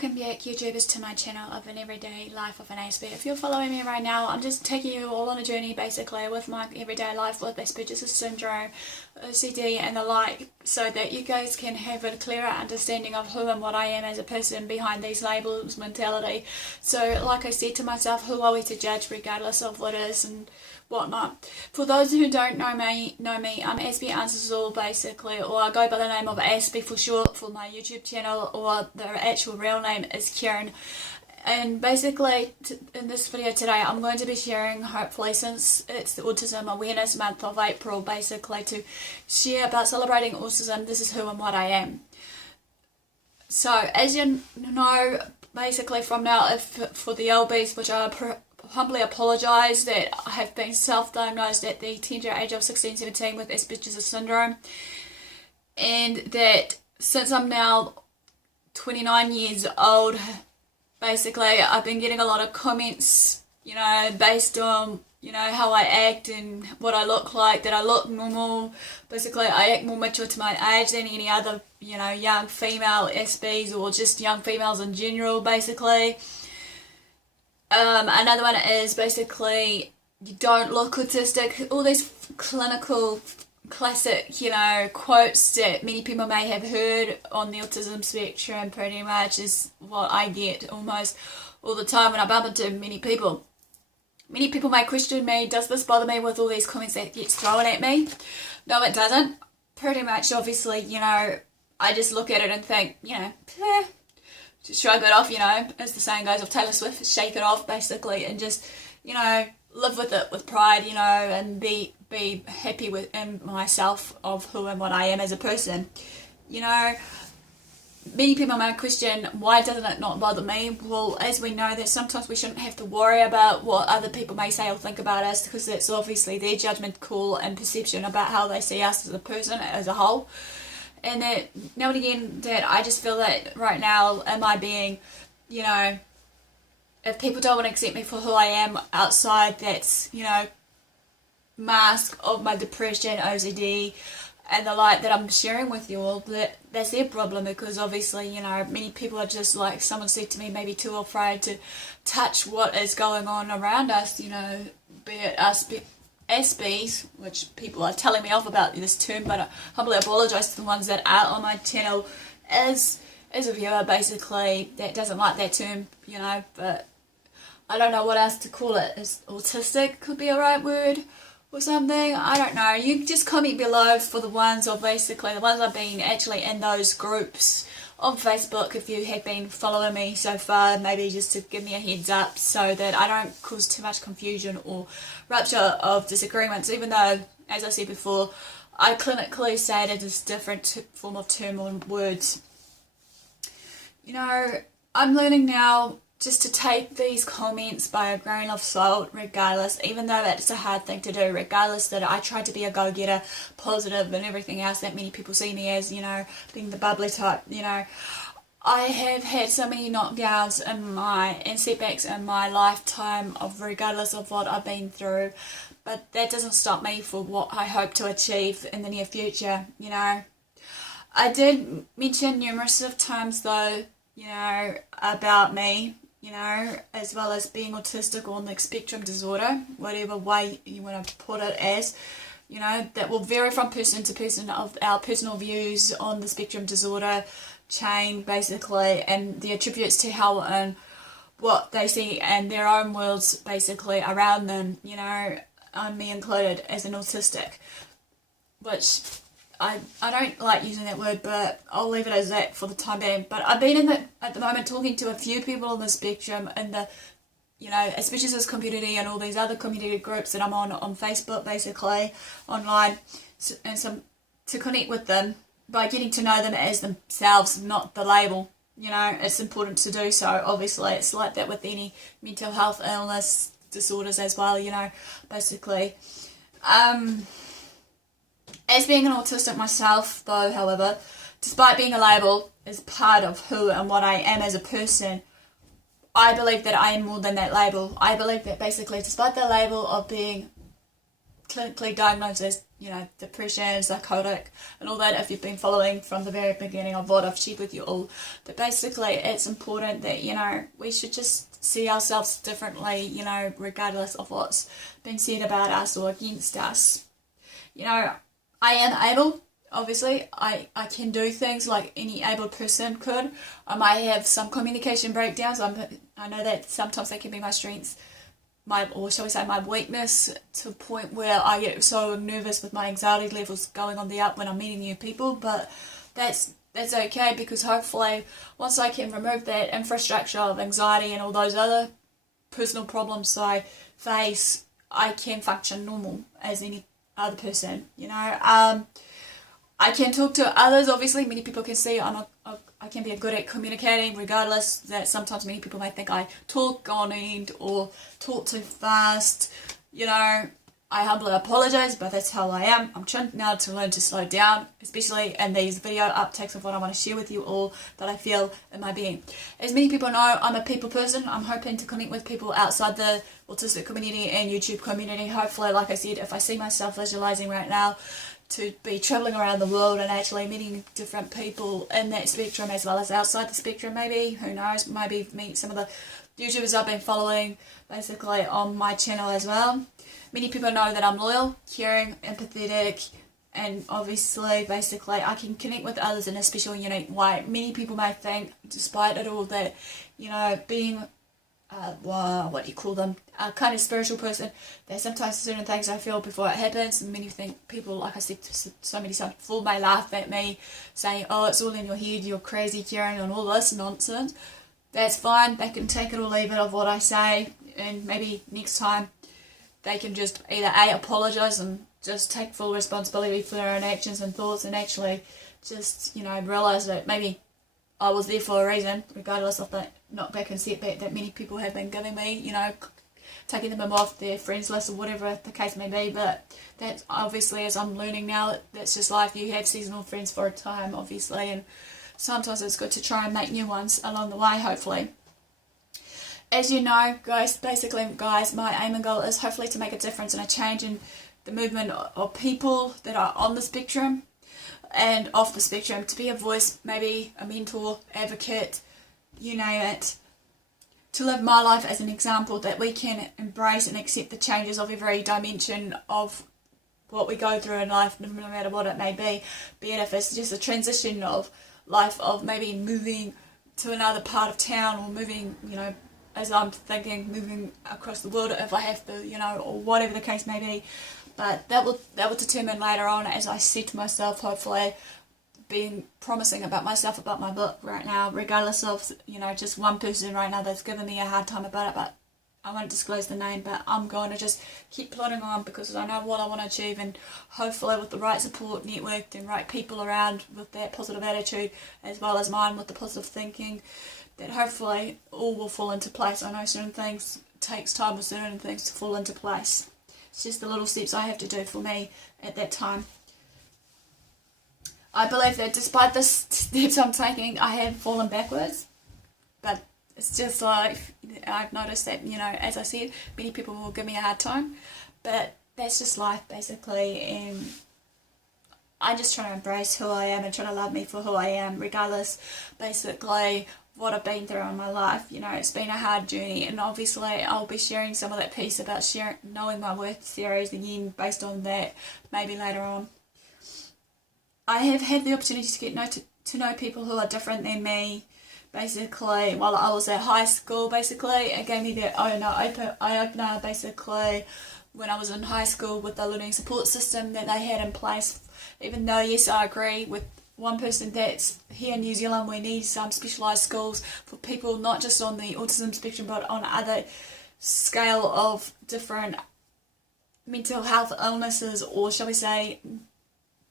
welcome back YouTubers to my channel of an everyday life of an Aspie. If you're following me right now, I'm just taking you all on a journey basically with my everyday life with Asperger's syndrome, OCD and the like, so that you guys can have a clearer understanding of who and what I am as a person behind these labels mentality. So like I said to myself, who are we to judge regardless of what is and whatnot. For those who don't know me, I'm AspieAnswersAll basically, or I go by the name of Aspie for short for my YouTube channel, or the actual real name is Karen. And basically in this video today I'm going to be sharing, hopefully since it's the Autism Awareness Month of April, basically to share about celebrating autism. This is who and what I am. So as you know, basically from now, if for the LBs, which I humbly apologise that I have been self-diagnosed at the tender age of 16-17 with Asperger's syndrome, and that since I'm now 29 years old, basically I've been getting a lot of comments, you know, based on, you know, how I act and what I look like, that I look normal. Basically I act more mature to my age than any other, you know, young female Aspies or just young females in general basically. Another one is basically you don't look autistic. All these clinical classic, you know, quotes that many people may have heard on the autism spectrum pretty much is what I get almost all the time when I bump into many people. Many people may question me, does this bother me with all these comments that gets thrown at me? No, it doesn't. Pretty much, obviously, you know, I just look at it and think, you know, just shrug it off, you know, as the saying goes of Taylor Swift, shake it off basically, and just, you know, live with it with pride, you know, and be happy with myself of who and what I am as a person. You know, many people may question, why doesn't it not bother me? Well, as we know that sometimes we shouldn't have to worry about what other people may say or think about us, because that's obviously their judgment call and perception about how they see us as a person as a whole. And that now and again that I just feel that right now am I being, you know, if people don't want to accept me for who I am outside, that's, you know, mask of my depression, OCD and the like that I'm sharing with you all, that's their problem, because obviously, you know, many people are just, like someone said to me, maybe too afraid to touch what is going on around us, you know, be it us, Aspies, which people are telling me off about this term, but I humbly apologise to the ones that are on my channel as a viewer basically that doesn't like that term, you know, but I don't know what else to call it. Is autistic could be a right word or something, I don't know. You just comment below for the ones, or basically the ones I've been actually in those groups on Facebook, if you have been following me so far, maybe just to give me a heads up so that I don't cause too much confusion or rupture of disagreements, even though, as I said before, I clinically say it is different form of term or words. You know, I'm learning now just to take these comments by a grain of salt regardless, even though it's a hard thing to do, regardless that I try to be a go-getter, positive and everything else that many people see me as, you know, being the bubbly type, you know. I have had so many knockdowns and setbacks in my lifetime, of regardless of what I've been through, but that doesn't stop me for what I hope to achieve in the near future, you know. I did mention numerous of times though, you know, about me, you know, as well as being autistic or on the spectrum disorder, whatever way you want to put it as, you know, that will vary from person to person of our personal views on the spectrum disorder chain basically, and the attributes to how and what they see and their own worlds basically around them, you know, me included as an autistic, which I don't like using that word, but I'll leave it as that for the time being. But I've been at the moment talking to a few people on the spectrum in the, you know, Asperger's community and all these other community groups that I'm on Facebook basically, online, and some to connect with them by getting to know them as themselves, not the label. You know, it's important to do so. Obviously, it's like that with any mental health illness disorders as well, you know, basically. As being an autistic myself, though, however, despite being a label is part of who and what I am as a person, I believe that I am more than that label. I believe that basically, despite the label of being clinically diagnosed as, depression, psychotic, and all that, if you've been following from the very beginning of what I've shared with you all. But basically, it's important that, we should just see ourselves differently, regardless of what's been said about us or against us. I am able, obviously. I can do things like any able person could. I might have some communication breakdowns. I know that sometimes they can be my strengths, or shall we say my weakness, to a point where I get so nervous with my anxiety levels going on the up when I'm meeting new people. But that's okay, because hopefully once I can remove that infrastructure of anxiety and all those other personal problems I face, I can function normal as any other person. I can talk to others. Obviously, many people can see I can be good at communicating, regardless that sometimes many people may think I talk on end or talk too fast. I humbly apologise, but that's how I am. I'm trying now to learn to slow down, especially in these video uptakes of what I want to share with you all that I feel in my being. As many people know, I'm a people person. I'm hoping to connect with people outside the autistic community and YouTube community. Hopefully, like I said, if I see myself visualising right now, to be travelling around the world and actually meeting different people in that spectrum as well as outside the spectrum, maybe, who knows, maybe meet some of the YouTubers I've been following basically on my channel as well. Many people know that I'm loyal, caring, empathetic, and obviously, basically, I can connect with others in a special, unique way. Many people may think, despite it all, that, being a kind of spiritual person, there's sometimes certain things I feel before it happens, and many people, like I said so many times before, may laugh at me, saying, oh, it's all in your head, you're crazy, Karen, and all this nonsense. That's fine. They can take it or leave it of what I say, and maybe next time they can just either apologise and just take full responsibility for their own actions and thoughts, and actually just, realise that maybe I was there for a reason, regardless of the knockback and setback that many people have been giving me, taking them off their friends list or whatever the case may be. But that's obviously, as I'm learning now, that's just life. You have seasonal friends for a time, obviously, and sometimes it's good to try and make new ones along the way, hopefully. As you know, guys, my aim and goal is hopefully to make a difference and a change in the movement of people that are on the spectrum and off the spectrum, to be a voice, maybe a mentor, advocate, you name it, to live my life as an example that we can embrace and accept the changes of every dimension of what we go through in life, no matter what it may be it if it's just a transition of life, of maybe moving to another part of town, or moving, as I'm thinking, moving across the world if I have to, or whatever the case may be. But that will determine later on, as I said to myself, hopefully, being promising about myself, about my book right now, regardless of, just one person right now that's giving me a hard time about it, but I won't disclose the name, but I'm going to just keep plodding on because I know what I want to achieve, and hopefully with the right support network and right people around with that positive attitude, as well as mine with the positive thinking, that hopefully all will fall into place. I know certain things takes time for certain things to fall into place. It's just the little steps I have to do for me at that time. I believe that despite the steps I'm taking, I have fallen backwards, but it's just like, I've noticed that, as I said, many people will give me a hard time, but that's just life, basically, and I just try to embrace who I am and try to love me for who I am, regardless, basically, what I've been through in my life. It's been a hard journey, and obviously I'll be sharing some of that piece about knowing my worth series again based on that, maybe later on. I have had the opportunity to get to know people who are different than me, basically, while I was at high school. Basically, it gave me that eye-opener, basically, when I was in high school, with the learning support system that they had in place. Even though, yes, I agree with one person that's here in New Zealand, we need some specialised schools for people not just on the autism spectrum, but on other scale of different mental health illnesses, or shall we say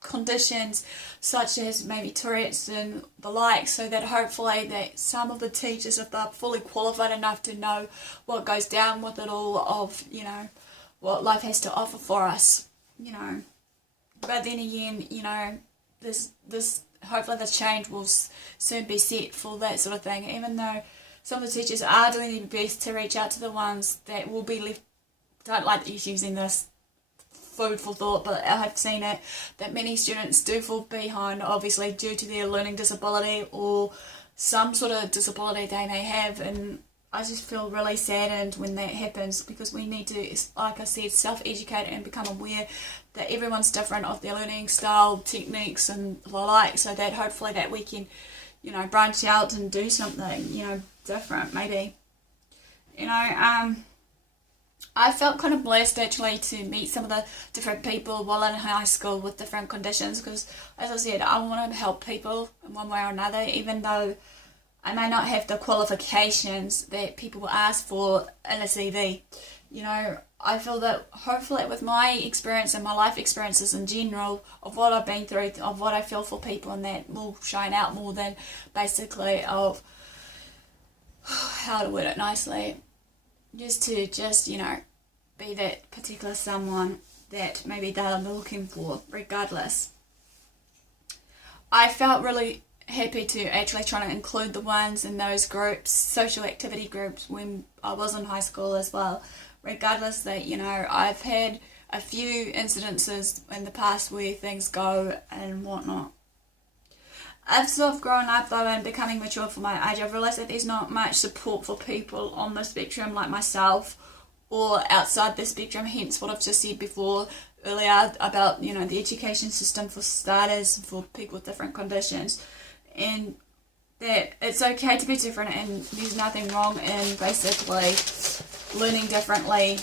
conditions such as maybe Tourette's and the like, so that hopefully that some of the teachers, if they're fully qualified enough to know what goes down with it all, of what life has to offer for us, but then again, this hopefully the change will soon be set for that sort of thing, even though some of the teachers are doing their best to reach out to the ones that will be left, don't like using this food for thought, but I have seen it that many students do fall behind, obviously due to their learning disability or some sort of disability they may have, and I just feel really saddened when that happens, because we need to, like I said, self-educate and become aware that everyone's different of their learning style, techniques and the like, so that hopefully that we can, you know, branch out and do something, you know, different maybe. You know, I felt kind of blessed actually to meet some of the different people while in high school with different conditions, because as I said, I want to help people in one way or another, even though I may not have the qualifications that people will ask for in a CV. You know, I feel that hopefully with my experience and my life experiences in general, of what I've been through, of what I feel for people, and that will shine out more than basically of, how to word it nicely, just you know, be that particular someone that maybe they're looking for, regardless. I felt really happy to actually try to include the ones in those groups, social activity groups, when I was in high school as well, regardless that, you know, I've had a few incidences in the past where things go and whatnot. As I've grown up though and becoming mature for my age, I've realised that there's not much support for people on the spectrum like myself or outside the spectrum, hence what I've just said before earlier about, you know, the education system for starters for people with different conditions, and that it's okay to be different and there's nothing wrong in basically learning differently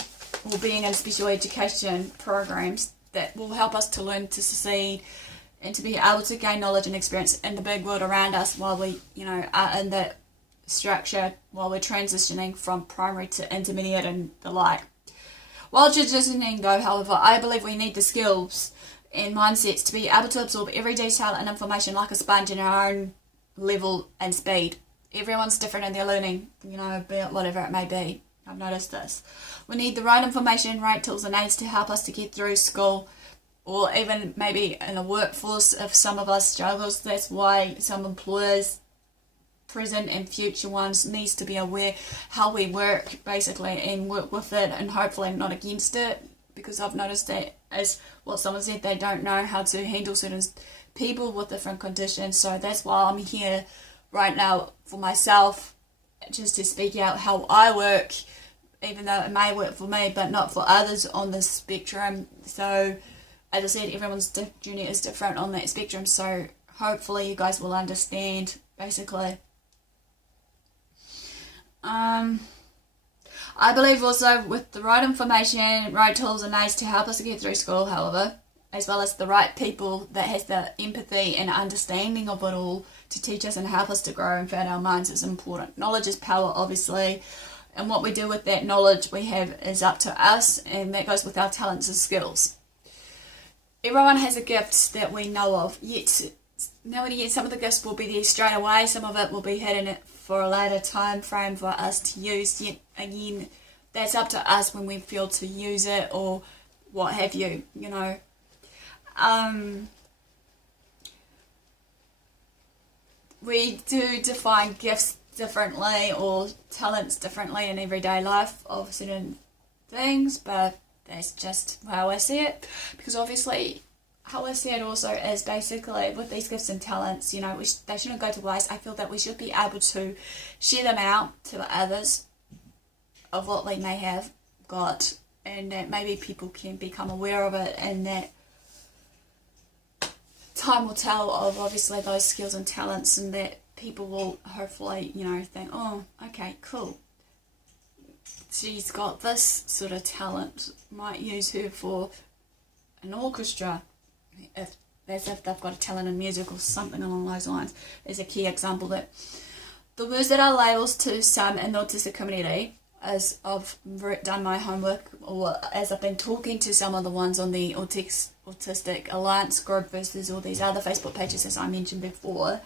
or being in special education programs that will help us to learn to succeed and to be able to gain knowledge and experience in the big world around us while we, you know, are in that structure while we're transitioning from primary to intermediate and the like. While transitioning though, however, I believe we need the skills and mindsets to be able to absorb every detail and information like a sponge in our own level and speed. Everyone's different in their learning, you know, be it whatever it may be. I've noticed this. We need the right information, right tools and aids to help us to get through school, or even maybe in a workforce if some of us struggles. That's why some employers, present and future ones, needs to be aware how we work basically and work with it and hopefully not against it, because I've noticed that, as what someone said, they don't know how to handle certain people with different conditions. So that's why I'm here right now for myself, just to speak out how I work, even though it may work for me but not for others on the spectrum. So as I said, everyone's journey is different on that spectrum, so hopefully you guys will understand basically. I believe also with the right information, right tools and aids to help us to get through school, however, as well as the right people that has the empathy and understanding of it all to teach us and help us to grow and found our minds is important. Knowledge is power, obviously, and what we do with that knowledge we have is up to us, and that goes with our talents and skills. Everyone has a gift that we know of, yet some of the gifts will be there straight away, some of it will be hidden for a later time frame for us to use. Yet again, that's up to us when we feel to use it or what have you, you know. We do define gifts differently or talents differently in everyday life of certain things, but that's just how I see it, because obviously how I see it also is basically with these gifts and talents, you know, they shouldn't go to waste. I feel that we should be able to share them out to others of what we may have got, and that maybe people can become aware of it, and that time will tell of obviously those skills and talents, and that people will hopefully, you know, think, oh, okay, cool, she's got this sort of talent, might use her for an orchestra, if they've got a talent in music or something along those lines. Is a key example that the words that are labels to some in the autistic community, as I've done my homework or as I've been talking to some of the ones on the Autistic Alliance group versus all these other Facebook pages as I mentioned before,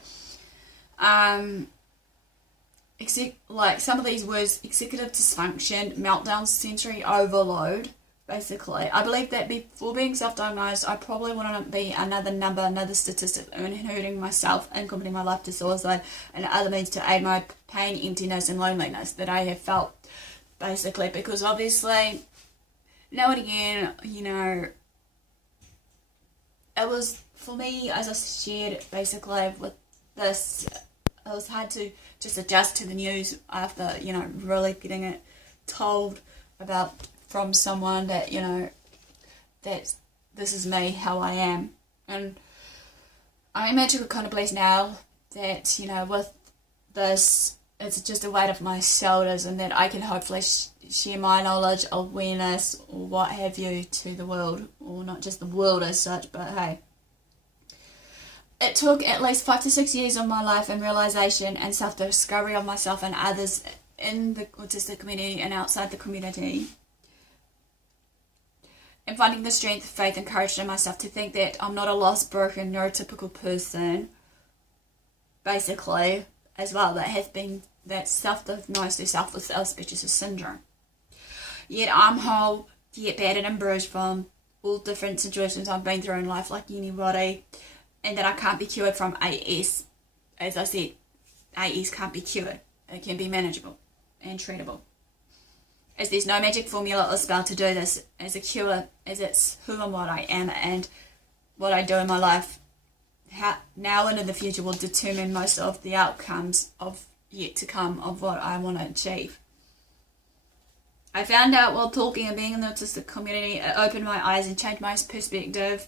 like some of these words: executive dysfunction, meltdown, sensory overload. Basically, I believe that before being self-diagnosed, I probably wouldn't be another number, another statistic, and hurting myself and committing my life to suicide and other means to aid my pain, emptiness, and loneliness that I have felt, basically, because obviously, now and again, you know, it was, for me, as I shared basically with this, it was hard to just adjust to the news after, you know, really getting it told about from someone that, you know, that this is me, how I am. And I'm actually kind of blessed now that, you know, with this, it's just a weight off my shoulders, and that I can hopefully share my knowledge, awareness, or what have you to the world, or not just the world as such, but hey. It took at least 5 to 6 years of my life and realization and self-discovery of myself and others in the autistic community and outside the community, and finding the strength, faith, and courage in myself to think that I'm not a lost, broken, neurotypical person, basically, as well, that's self-diagnosed herself with Autism syndrome. Yet I'm whole, yet battered and bruised from all different situations I've been through in life, like anybody, and that I can't be cured from AS. As I said, AS can't be cured. It can be manageable and treatable. As there's no magic formula or spell to do this as a cure, as it's who and what I am and what I do in my life now and in the future will determine most of the outcomes of yet to come of what I want to achieve. I found out while talking and being in the autistic community, it opened my eyes and changed my perspective,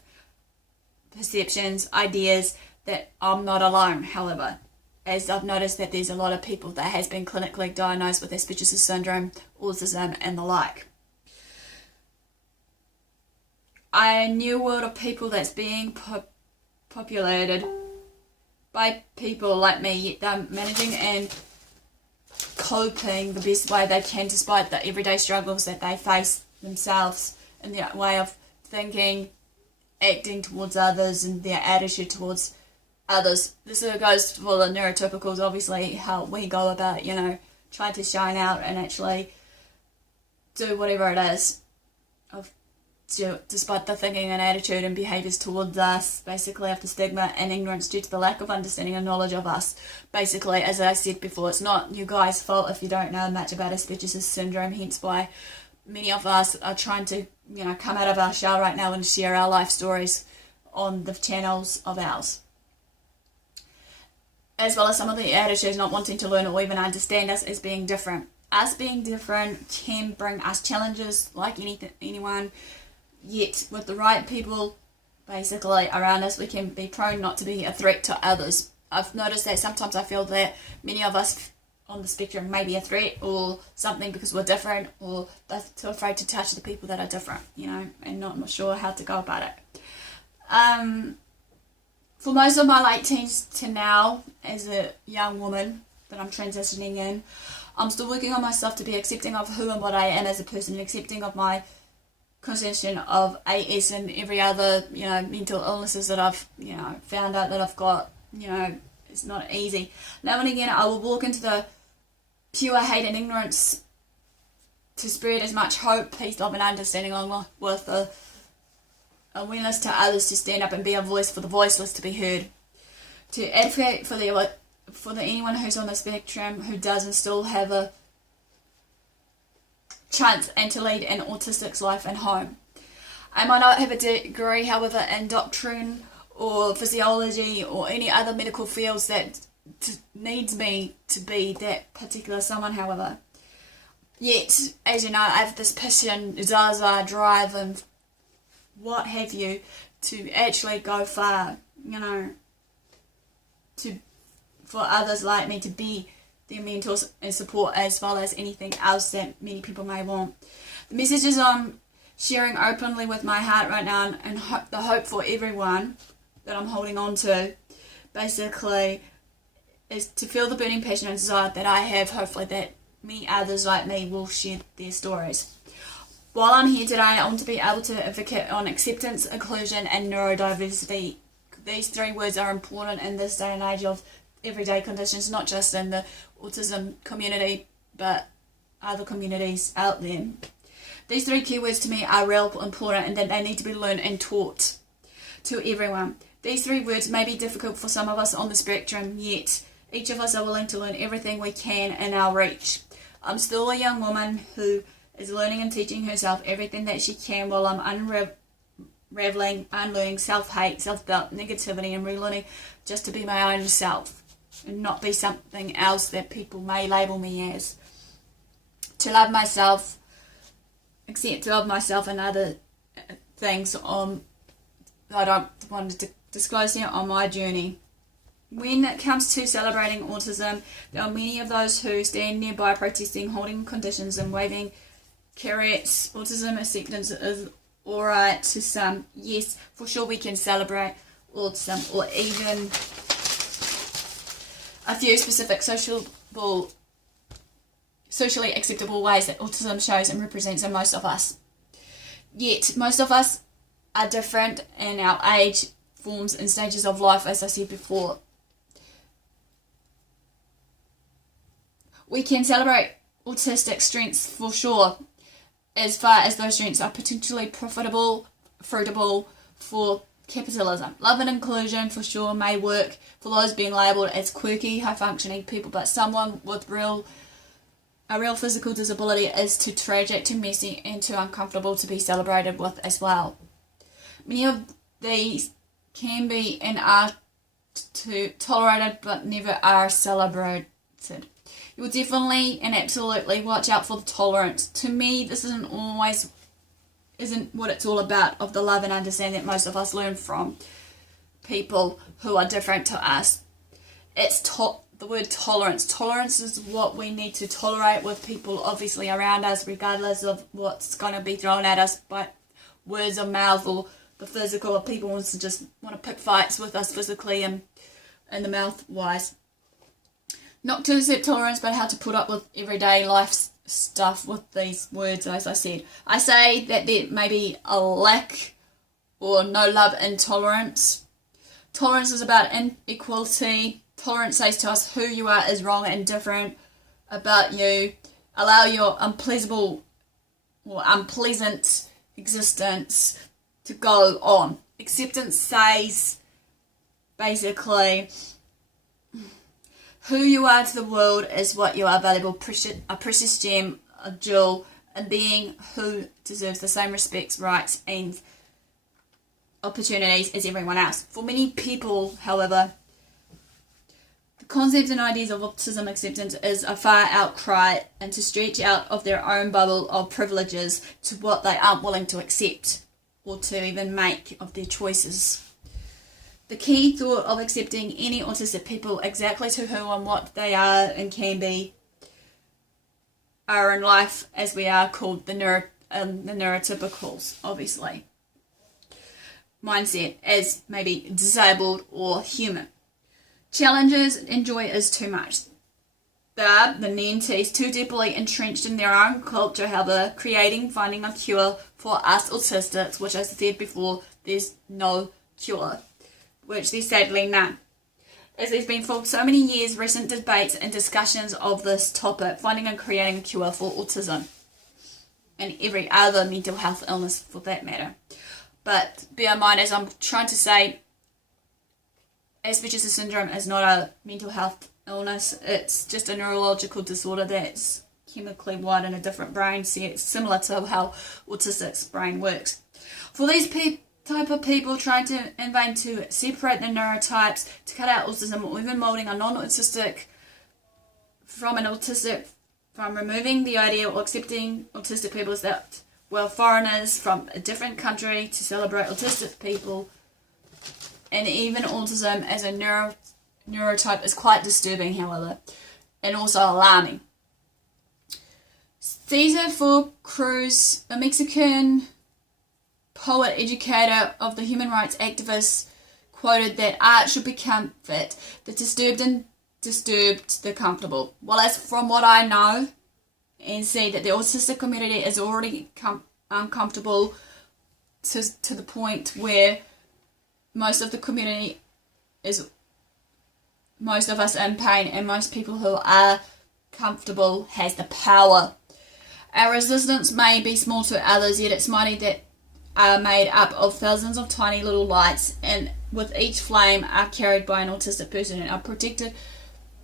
perceptions, ideas, that I'm not alone. However, as I've noticed that there's a lot of people that has been clinically diagnosed with Asperger's syndrome, autism, and the like. A new world of people that's being populated by people like me, yet they're managing and coping the best way they can despite the everyday struggles that they face themselves in their way of thinking, acting towards others, and their attitude towards others. This goes for the neurotypicals, obviously, how we go about, you know, trying to shine out and actually do whatever it is despite the thinking and attitude and behaviours towards us, basically of the stigma and ignorance due to the lack of understanding and knowledge of us. Basically, as I said before, it's not you guys' fault if you don't know much about Asperger's syndrome, hence why many of us are trying to, you know, come out of our shell right now and share our life stories on the channels of ours. As well as some of the attitudes not wanting to learn or even understand us as being different. Us being different can bring us challenges like anyone, yet with the right people basically around us, we can be prone not to be a threat to others. I've noticed that sometimes I feel that many of us on the spectrum may be a threat or something because we're different, or they're too afraid to touch the people that are different, you know, and not sure how to go about it. For most of my late teens to now, as a young woman that I'm transitioning in, I'm still working on myself to be accepting of who and what I am as a person, accepting of my condition of AS and every other, you know, mental illnesses that I've, you know, found out that I've got. You know, it's not easy. Now and again, I will walk into the pure hate and ignorance to spread as much hope, peace, love, and understanding along with the awareness to others, to stand up and be a voice for the voiceless to be heard, to advocate for anyone who's on the spectrum who doesn't still have a chance and to lead an autistic's life and home. I might not have a degree, however, in doctrine or physiology or any other medical fields that needs me to be that particular someone, however. Yet, as you know, I have this passion, desire, drive, and what have you, to actually go far, you know, for others like me to be their mentors and support, as well as anything else that many people may want. The messages I'm sharing openly with my heart right now, and the hope for everyone that I'm holding on to, basically, is to feel the burning passion and desire that I have, hopefully that many others like me will share their stories. While I'm here today, I want to be able to advocate on acceptance, inclusion, and neurodiversity. These three words are important in this day and age of everyday conditions, not just in the autism community, but other communities out there. These three keywords to me are real important, and that they need to be learned and taught to everyone. These three words may be difficult for some of us on the spectrum, yet each of us are willing to learn everything we can in our reach. I'm still a young woman who is learning and teaching herself everything that she can while I'm unraveling, unlearning self-hate, self-doubt, negativity, and relearning just to be my own self and not be something else that people may label me as. To love myself, accept of myself and other things I don't want to disclose here on my journey. When it comes to celebrating autism, there are many of those who stand nearby protesting, holding conditions and waving carrots. Autism acceptance is alright to some. Yes, for sure we can celebrate autism, or even a few specific socially acceptable ways that autism shows and represents in most of us. Yet, most of us are different in our age, forms and stages of life, as I said before. We can celebrate autistic strengths for sure, as far as those strengths are potentially profitable, fruitable for capitalism. Love and inclusion for sure may work for those being labelled as quirky, high-functioning people, but someone with a real physical disability is too tragic, too messy, and too uncomfortable to be celebrated with as well. Many of these can be and are tolerated, but never are celebrated. You will definitely and absolutely watch out for the tolerance. To me, this isn't what it's all about, of the love and understanding that most of us learn from people who are different to us. It's the word tolerance. Tolerance is what we need to tolerate with people obviously around us, regardless of what's going to be thrown at us by words of mouth or the physical, or people want to pick fights with us physically and in the mouth wise. Not to accept tolerance, but how to put up with everyday life stuff with these words, as I said. I say that there may be a lack or no love in tolerance. Tolerance is about inequality. Tolerance says to us who you are is wrong and different about you. Allow your unpleasant existence to go on. Acceptance says basically who you are to the world is what you are, valuable, a precious gem, a jewel, a being who deserves the same respects, rights and opportunities as everyone else. For many people, however, the concepts and ideas of autism acceptance is a far out cry and to stretch out of their own bubble of privileges to what they aren't willing to accept or to even make of their choices. The key thought of accepting any autistic people exactly to who and what they are and can be are in life, as we are called the neurotypicals, obviously. Mindset as maybe disabled or human. Challenges and joy is too much. They are, the NNTs, too deeply entrenched in their own culture, however, finding a cure for us autistics, which as I said before, there's no cure, which there's sadly none. As there's been for so many years recent debates and discussions of this topic, finding and creating a cure for autism and every other mental health illness for that matter. But bear in mind, as I'm trying to say, Asperger's syndrome is not a mental health illness. It's just a neurological disorder that's chemically wired in a different brain, so it's similar to how autistic's brain works. For these type of people trying to in vain to separate the neurotypes, to cut out autism, or even moulding a non-autistic from an autistic, from removing the idea or accepting autistic people as that, well, foreigners from a different country to celebrate autistic people, and even autism as a neurotype is quite disturbing, however, and also alarming. Cesar for Cruz, a Mexican poet, educator of the human rights activists, quoted that art should be comfort, the disturbed and disturbed the comfortable. Well, as from what I know and see, that the autistic community is already uncomfortable to the point where most of the community is, most of us in pain, and most people who are comfortable has the power. Our resistance may be small to others, yet it's mighty that are made up of thousands of tiny little lights, and with each flame are carried by an autistic person and are protected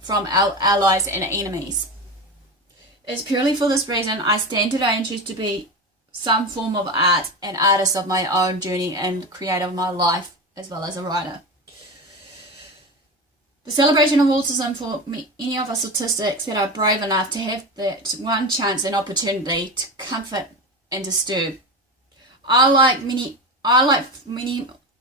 from our allies and enemies. It's purely for this reason I stand today and choose to be some form of art, an artist of my own journey and creator of my life, as well as a writer. The celebration of autism for any of us autistics that are brave enough to have that one chance and opportunity to comfort and disturb. I, like many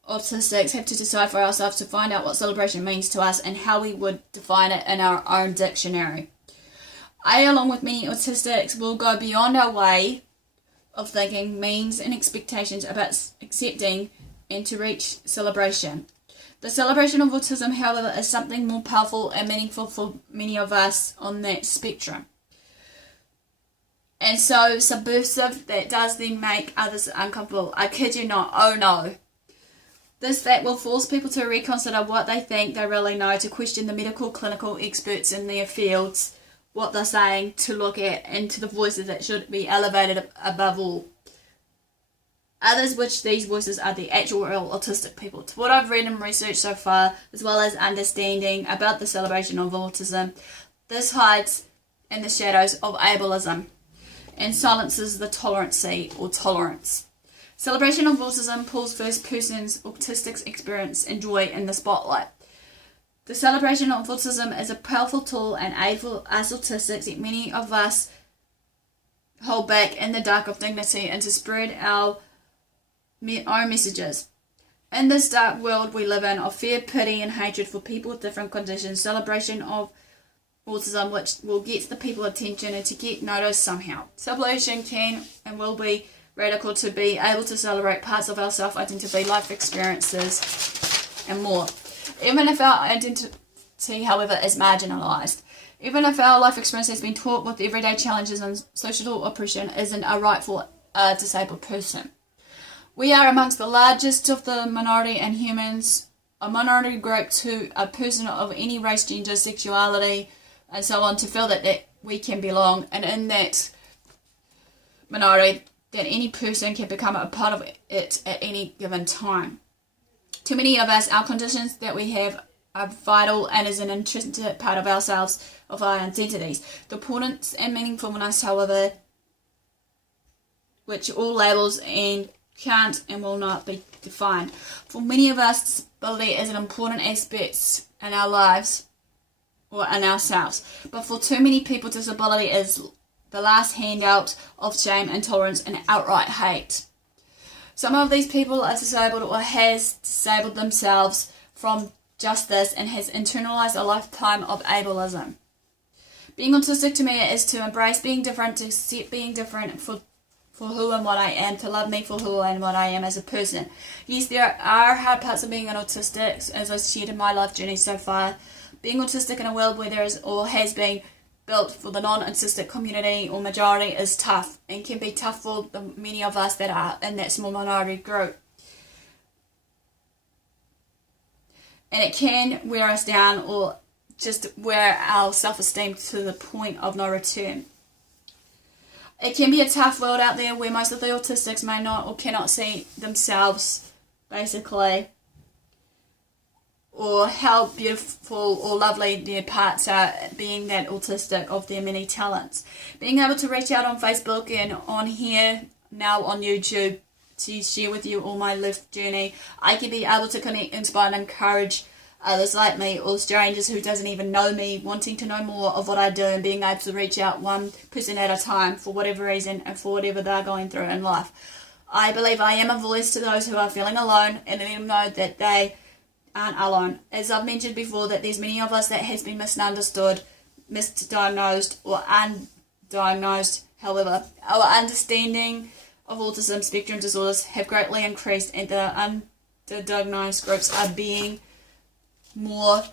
autistics, have to decide for ourselves to find out what celebration means to us and how we would define it in our own dictionary. I, along with many autistics, will go beyond our way of thinking, means and expectations about accepting and to reach celebration. The celebration of autism, however, is something more powerful and meaningful for many of us on that spectrum. And so subversive that does then make others uncomfortable. I kid you not, oh no. This fact will force people to reconsider what they think they really know, to question the medical clinical experts in their fields, what they're saying, to look at, and to the voices that should be elevated above all. Others, which these voices are the actual real autistic people. To what I've read and researched so far, as well as understanding about the celebration of autism, this hides in the shadows of ableism and silences the tolerancy or tolerance. Celebration of autism pulls first person's autistic experience and joy in the spotlight. The celebration of autism is a powerful tool and aid for us autistics, yet many of us hold back in the dark of dignity and to spread our own messages. In this dark world we live in of fear, pity and hatred for people with different conditions, celebration of autism, which will get the people attention and to get noticed somehow. Celebration can and will be radical to be able to celebrate parts of our self-identity, life experiences and more. Even if our identity, however, is marginalised. Even if our life experience has been taught with everyday challenges and social oppression isn't a right for a disabled person. We are amongst the largest of the minority and humans, a minority group to a person of any race, gender, sexuality, and so on, to feel that we can belong, and in that minority, that any person can become a part of it at any given time. To many of us, our conditions that we have are vital and is an intrinsic part of ourselves, of our identities. The importance and meaningfulness, however, which all labels and can't and will not be defined. For many of us, disability is an important aspect in our lives or in ourselves. But for too many people, disability is the last handout of shame, intolerance and outright hate. Some of these people are disabled or has disabled themselves from just this and has internalized a lifetime of ableism. Being autistic to me is to embrace being different, to accept being different for who and what I am, to love me for who and what I am as a person. Yes, there are hard parts of being an autistic, as I shared in my life journey so far. Being autistic in a world where there is or has been built for the non-autistic community or majority is tough, and can be tough for the many of us that are in that small minority group. And it can wear us down or just wear our self-esteem to the point of no return. It can be a tough world out there where most of the autistics may not or cannot see themselves, basically, or how beautiful or lovely their parts are, being that autistic of their many talents. Being able to reach out on Facebook and on here, now on YouTube, to share with you all my life journey, I can be able to connect, inspire and encourage others like me or strangers who doesn't even know me, wanting to know more of what I do, and being able to reach out one person at a time for whatever reason and for whatever they're going through in life. I believe I am a voice to those who are feeling alone, and let them know that they aren't alone. As I've mentioned before, that there's many of us that has been misunderstood, misdiagnosed or undiagnosed. However, our understanding of autism spectrum disorders have greatly increased, and the underdiagnosed groups are being more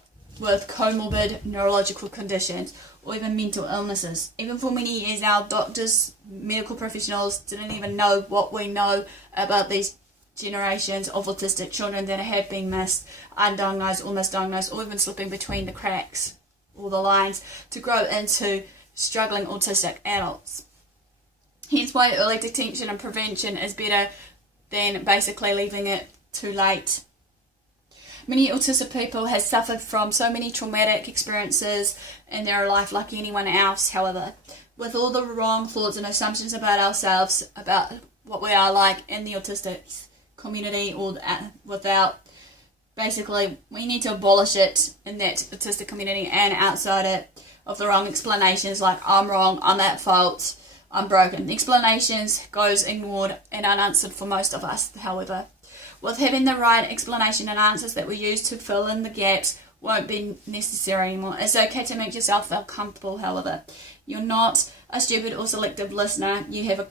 with comorbid neurological conditions or even mental illnesses. Even for many years now, doctors, medical professionals didn't even know what we know about these generations of autistic children that have been missed, undiagnosed or misdiagnosed, or even slipping between the cracks or the lines to grow into struggling autistic adults. Hence why early detection and prevention is better than basically leaving it too late. Many autistic people have suffered from so many traumatic experiences in their life like anyone else, however, with all the wrong thoughts and assumptions about ourselves, about what we are like in the autistic community or without. Basically, we need to abolish it in that autistic community and outside it of the wrong explanations like I'm wrong, I'm at fault, I'm broken. The explanations goes ignored and unanswered for most of us, however. With having the right explanation and answers that we use to fill in the gaps won't be necessary anymore. It's okay to make yourself feel comfortable, however. You're not a stupid or selective listener. You have a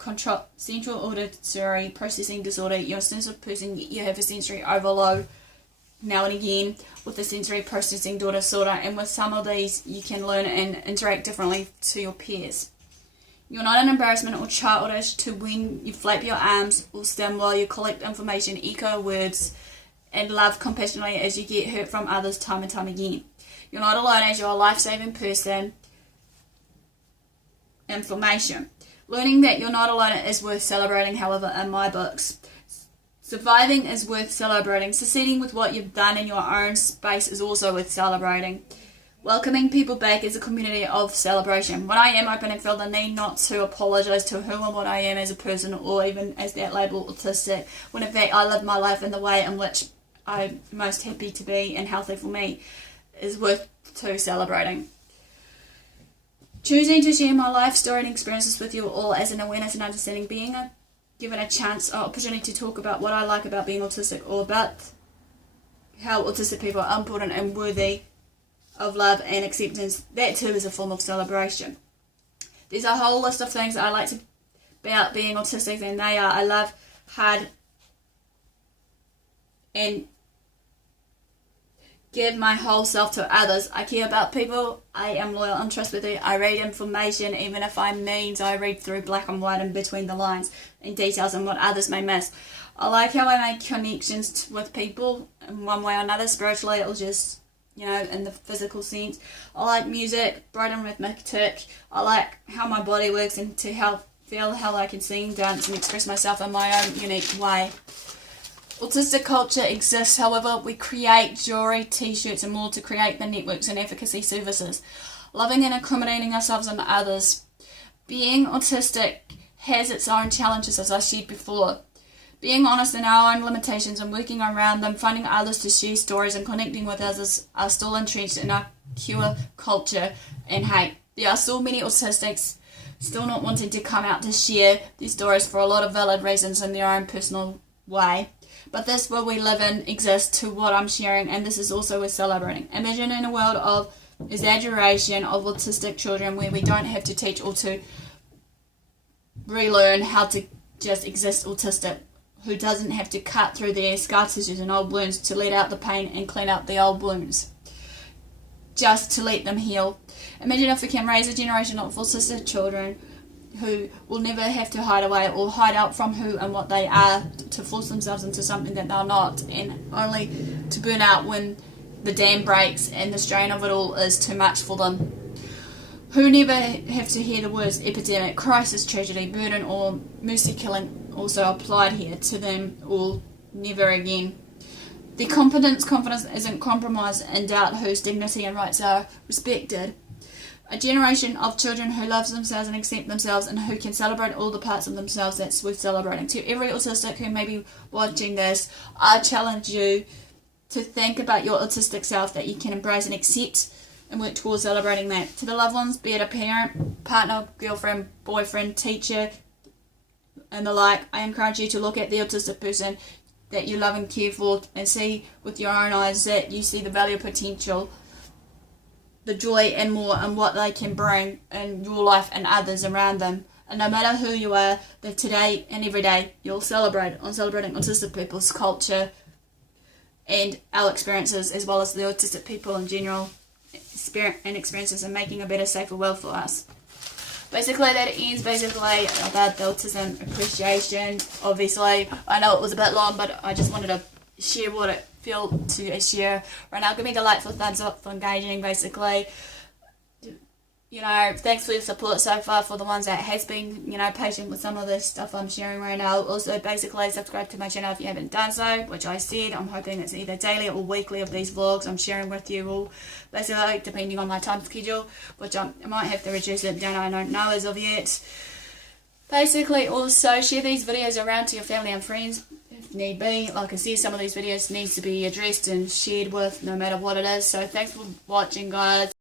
central auditory processing disorder. You're a sensitive person. You have a sensory overload now and again with the sensory processing disorder, and with some of these you can learn and interact differently to your peers. You're not an embarrassment or childish to when you flap your arms or stand while you collect information, echo words, and love compassionately as you get hurt from others time and time again. You're not alone as you're a life-saving person. Information. Learning that you're not alone is worth celebrating, however, in my books. Surviving is worth celebrating. Succeeding with what you've done in your own space is also worth celebrating. Welcoming people back is a community of celebration. When I am open and feel the need not to apologise to who and what I am as a person or even as that label autistic, when in fact I live my life in the way in which I'm most happy to be and healthy for me, is worth to celebrating. Choosing to share my life story and experiences with you all as an awareness and understanding, being given a chance or opportunity to talk about what I like about being autistic or about how autistic people are important and worthy of love and acceptance, that too is a form of celebration. There's a whole list of things that I like about being autistic, and they are: I love hard and give my whole self to others. I care about people. I am loyal and trustworthy. I read information, even if I means I read through black and white and between the lines and details and what others may miss. I like how I make connections with people in one way or another, spiritually or just, in the physical sense. I like music, bright and rhythmic. I like how my body works and to feel how I can sing, dance and express myself in my own unique way. Autistic culture exists, however, we create jewelry, t-shirts and more to create the networks and advocacy services. Loving and accommodating ourselves and others. Being autistic has its own challenges, as I said before. Being honest in our own limitations and working around them, finding others to share stories and connecting with others are still entrenched in our pure culture and hate. There are still many autistics still not wanting to come out to share their stories for a lot of valid reasons in their own personal way. But this world we live in exists to what I'm sharing, and this is also worth celebrating. Imagine in a world of exaggeration of autistic children where we don't have to teach or to relearn how to just exist autistic, who doesn't have to cut through their scar tissues and old wounds to let out the pain and clean out the old wounds, just to let them heal. Imagine if we can raise a generation of autistic children who will never have to hide away or hide out from who and what they are to force themselves into something that they're not, and only to burn out when the dam breaks and the strain of it all is too much for them. Who never have to hear the words epidemic, crisis, tragedy, burden or mercy killing also applied here to them, or never again. Their confidence isn't compromised in doubt whose dignity and rights are respected. A generation of children who love themselves and accept themselves and who can celebrate all the parts of themselves that's worth celebrating. To every autistic who may be watching this, I challenge you to think about your autistic self that you can embrace and accept and work towards celebrating that. To the loved ones, be it a parent, partner, girlfriend, boyfriend, teacher, and the like, I encourage you to look at the autistic person that you love and care for and see with your own eyes that you see the value, potential, the joy and more and what they can bring in your life and others around them. And no matter who you are, that today and every day you'll celebrating autistic people's culture and our experiences, as well as the autistic people in general and experiences, and making a better, safer world for us. Basically, that ends about the autism appreciation. Obviously, I know it was a bit long, but I just wanted to share what it felt to share right now. Give me the delightful thumbs up for engaging, basically. you know, thanks for your support so far for the ones that has been, you know, patient with some of the stuff I'm sharing right now. Also, basically, subscribe to my channel if you haven't done so, which I said. I'm hoping it's either daily or weekly of these vlogs I'm sharing with you all, basically, depending on my time schedule, which I might have to reduce it down, I don't know as of yet. Basically, also, share these videos around to your family and friends if need be. Like I said, some of these videos needs to be addressed and shared with no matter what it is. So, thanks for watching, guys.